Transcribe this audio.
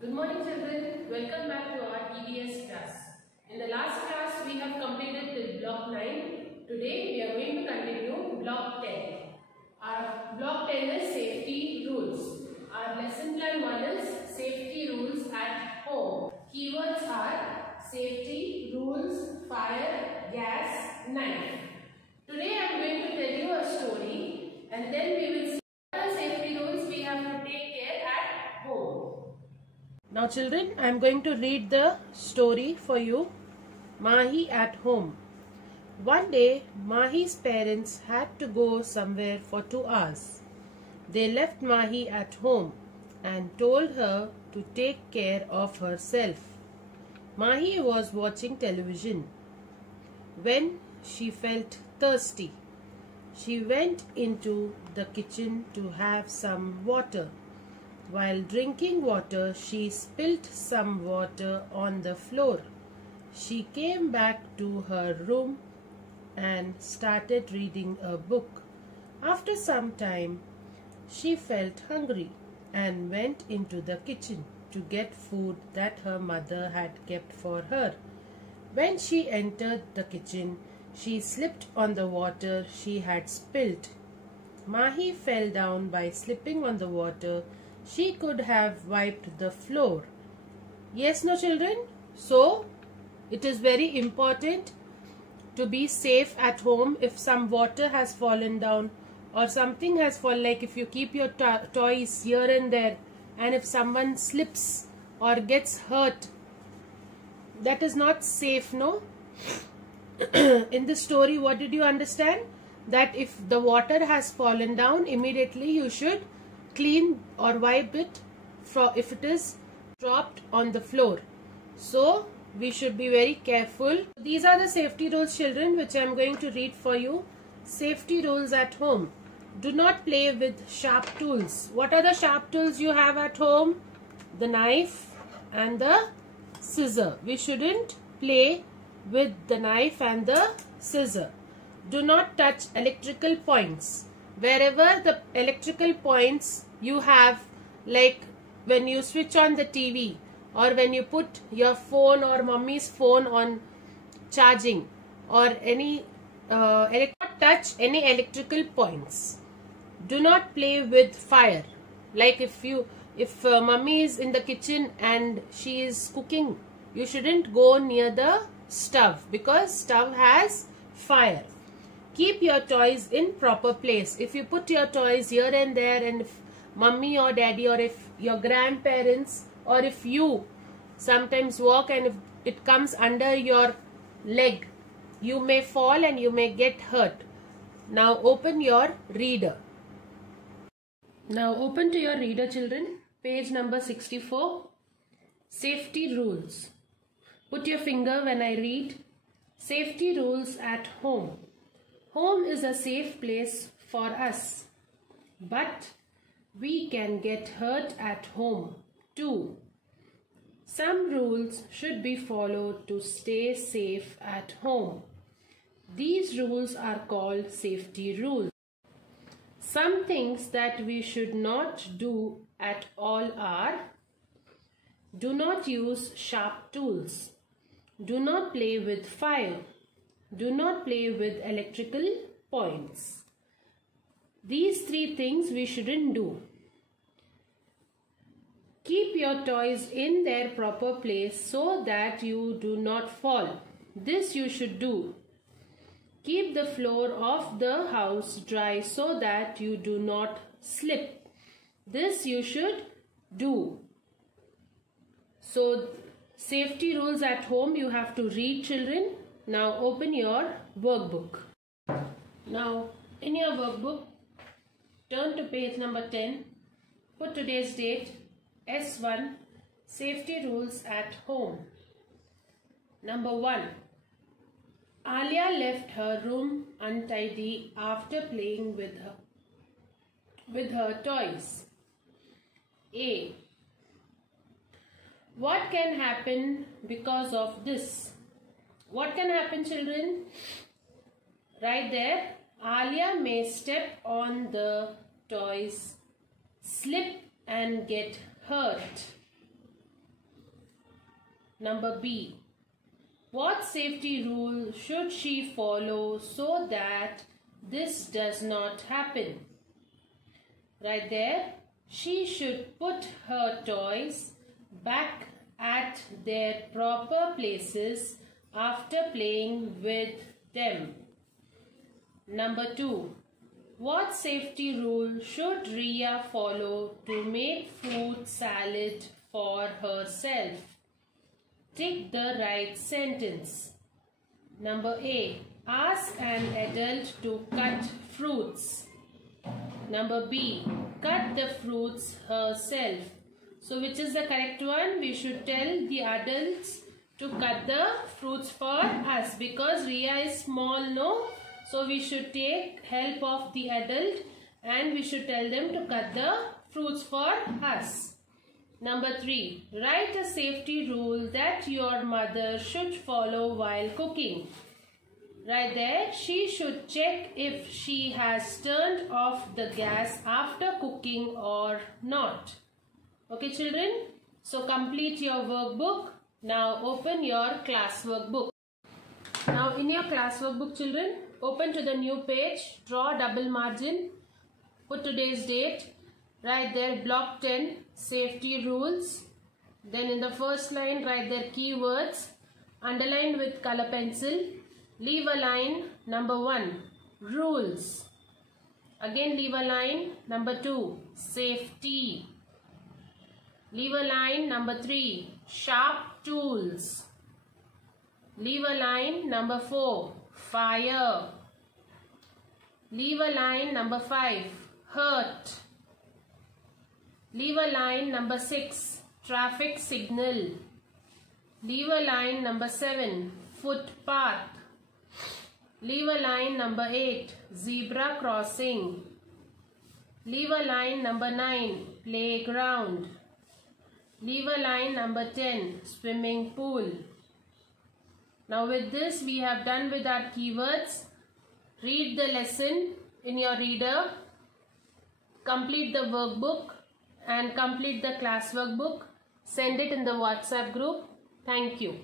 Good morning children, welcome back to our EVS class. In the last class we have completed till block 9. Today we are going to continue block 10. Our block 10 is safety rules. Our lesson plan 1 is safety rules at home. Keywords are safety, rules, fire, gas, knife. Today I am going to tell you a story and then we will see what safety rules we have to take care at home. Now children, I am going to read the story for you. Mahi at home. One day, Mahi's parents had to go somewhere for 2 hours. They left Mahi at home and told her to take care of herself. Mahi was watching television when she felt thirsty. She went into the kitchen to have some water. While drinking water, she spilt some water on the floor. She came back to her room and started reading a book. After some time, she felt hungry and went into the kitchen to get food that her mother had kept for her. When she entered the kitchen, she slipped on the water she had spilt. Mahi fell down by slipping on the water. She could have wiped the floor. Yes, no children? So, it is very important to be safe at home if some water has fallen down or something has fallen, like if you keep your toys here and there and if someone slips or gets hurt, that is not safe, no? In this story, what did you understand? That if the water has fallen down, immediately you should clean or wipe it if it is dropped on the floor. So we should be very careful. These are the safety rules, children, which I am going to read for you. Safety rules at home. Do not play with sharp tools. What are the sharp tools you have at home? The knife and the scissor. We shouldn't play with the knife and the scissor. Do not touch electrical points. Wherever the electrical points you have, like when you switch on the TV or when you put your phone or mommy's phone on charging or any touch any electrical points. Do not play with fire. Like if mummy is in the kitchen and she is cooking, you shouldn't go near the stove because stove has fire. Keep your toys in proper place. If you put your toys here and there, and if mummy or daddy or if your grandparents or if you sometimes walk and if it comes under your leg, you may fall and you may get hurt. Now open your reader. Now open to your reader, children. Page number 64. Safety rules. Put your finger when I read. Safety rules at home. Home is a safe place for us, but we can get hurt at home too. Some rules should be followed to stay safe at home. These rules are called safety rules. Some things that we should not do at all are: do not use sharp tools. Do not play with fire. Do not play with electrical points. These 3 things we shouldn't do. Keep your toys in their proper place so that you do not fall. This you should do. Keep the floor of the house dry so that you do not slip. This you should do. So, safety rules at home you have to read, children. Now open your workbook. Now in your workbook, turn to page number 10. Put today's date, S1, Safety Rules at Home. Number 1. Alia left her room untidy after playing with her toys. A. What can happen because of this? What can happen, children? Right there, Alia may step on the toys, slip and get hurt. Number B. What safety rule should she follow so that this does not happen? Right there, she should put her toys back at their proper places after playing with them. Number 2. What safety rule should Riya follow to make fruit salad for herself? Tick the right sentence. Number A. Ask an adult to cut fruits. Number B. Cut the fruits herself. So which is the correct one? We should tell the adults to cut the fruits for us because Riya is small, no? So we should take help of the adult and we should tell them to cut the fruits for us. Number 3. Write a safety rule that your mother should follow while cooking. Right there, she should check if she has turned off the gas after cooking or not. Okay children, so complete your workbook. Now open your classwork book. Now in your classwork book children, open to the new page, draw double margin, put today's date, write there block 10, safety rules. Then in the first line write there keywords, underlined with color pencil. Leave a line, number 1, rules. Again leave a line, number 2, safety. Leave a line, number 3, sharp tools. Leave a line, number 4, fire. Leave a line, number 5, hurt. Leave a line, number 6, traffic signal. Leave a line, number 7, footpath. Leave a line, number 8, zebra crossing. Leave a line, number 9, playground. Leave a line, number 10, swimming pool. Now with this we have done with our keywords. Read the lesson in your reader, complete the workbook and complete the class workbook. Send it in the WhatsApp group. Thank you.